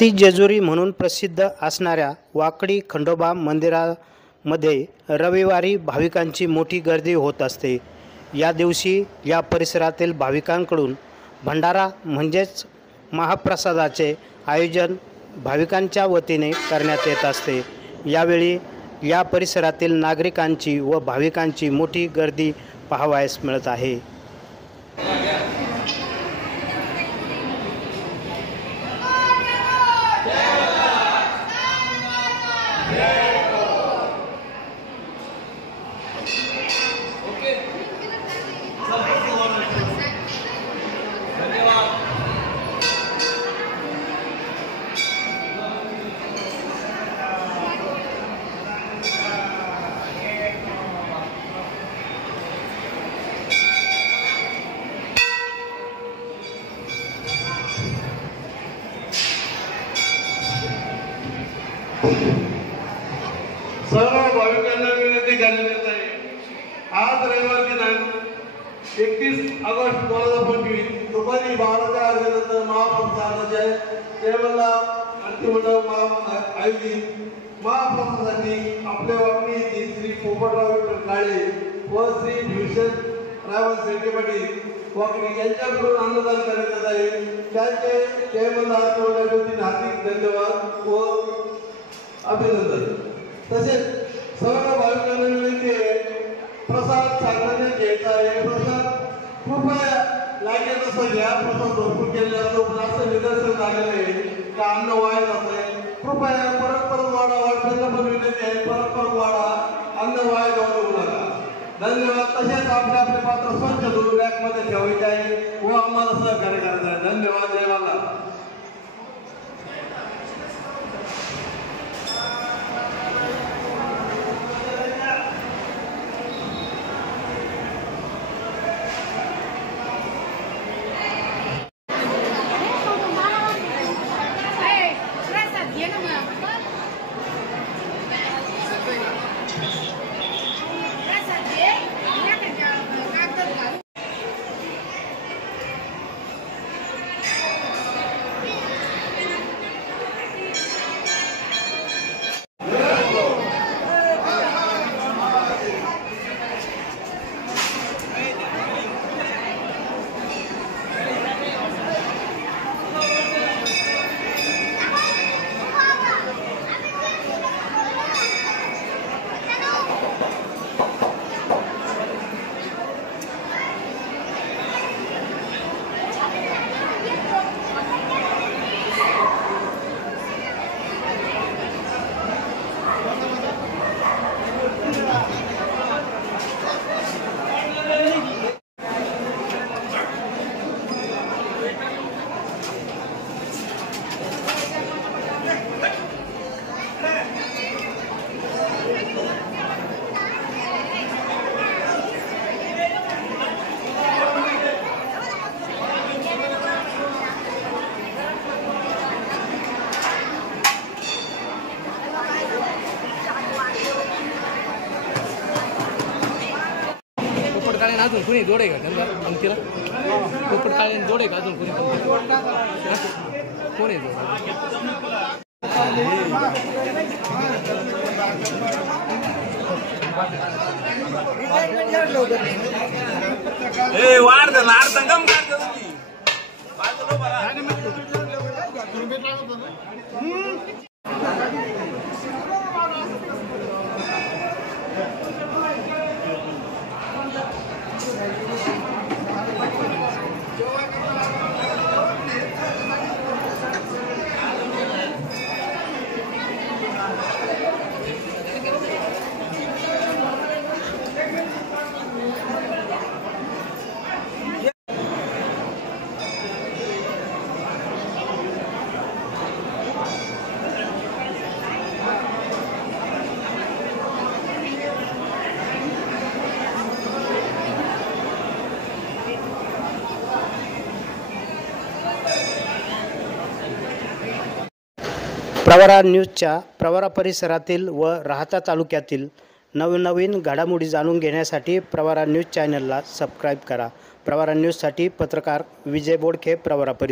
सती जेजुरी म्हणून प्रसिद्ध असणाऱ्या वाकडी खंडोबा मंदिरामध्ये रविवारी भाविकांची मोठी गर्दी होत असते। या दिवशी या परिसरातील भाविकांकडून भंडारा म्हणजेच महाप्रसादाचे आयोजन भाविकांच्या वतीने करण्यात येत असते। यावेळी या परिसरातील नागरिकांची व भाविकांची मोठी गर्दी पाहावयास मिळत आहे। सर्व भाविकांना विनंती करण्यात आहे, आज रविवार दिनांक 31 ऑगस्ट 2025 दुपारी 12च्या वाजेनंतर महाप्रसादाच्या केवळ मंत्रिमंडळ आयोजित महाप्रसादासाठी आपल्या वाकडी येथील श्री पोपटराव विठ्ठल काळे व श्री भीषण रावण शेळके पाटील वाकडी यांच्याकडून अन्नदान करण्यात आहे। त्यांचे केवळ वतीने हार्दिक धन्यवाद व अभिनंदन। तसेच सर्व भाविकांना विनंती आहे, प्रसाद साखरेने घ्यायचा आहे। प्रसाद कृपया लागेल तसं घ्या, प्रसाद भरपूर केलेला असतो पण असं निदर्शन झालेलं आहे का अन्न वाया जात आहे। कृपया परत वाढा, वाटण्याला पण विनंती आहे, परत वाढा, अन्न वाया जाऊ देऊ नका। धन्यवाद। तसेच आपले पात्र स्वच्छ धुवून रॅकमध्ये ठेवायचे आहे व आम्हाला सहकार्य करायचं आहे। धन्यवाद। जय माता। पोपटकाळे अजून कोणी जोडे का त्यांना पंक्तीला? पोपटकाळे जोडे का अजून कोणी कोण आहे? प्रवरा न्यूजच्या प्रवरा परिसरातील व राहता तालुक्यातील नवनवीन घडामोडी जाणून घेण्यासाठी प्रवरा न्यूज चॅनलला सबस्क्राईब करा। प्रवरा न्यूजसाठी पत्रकार विजय बोडखे, प्रवरा परिसर।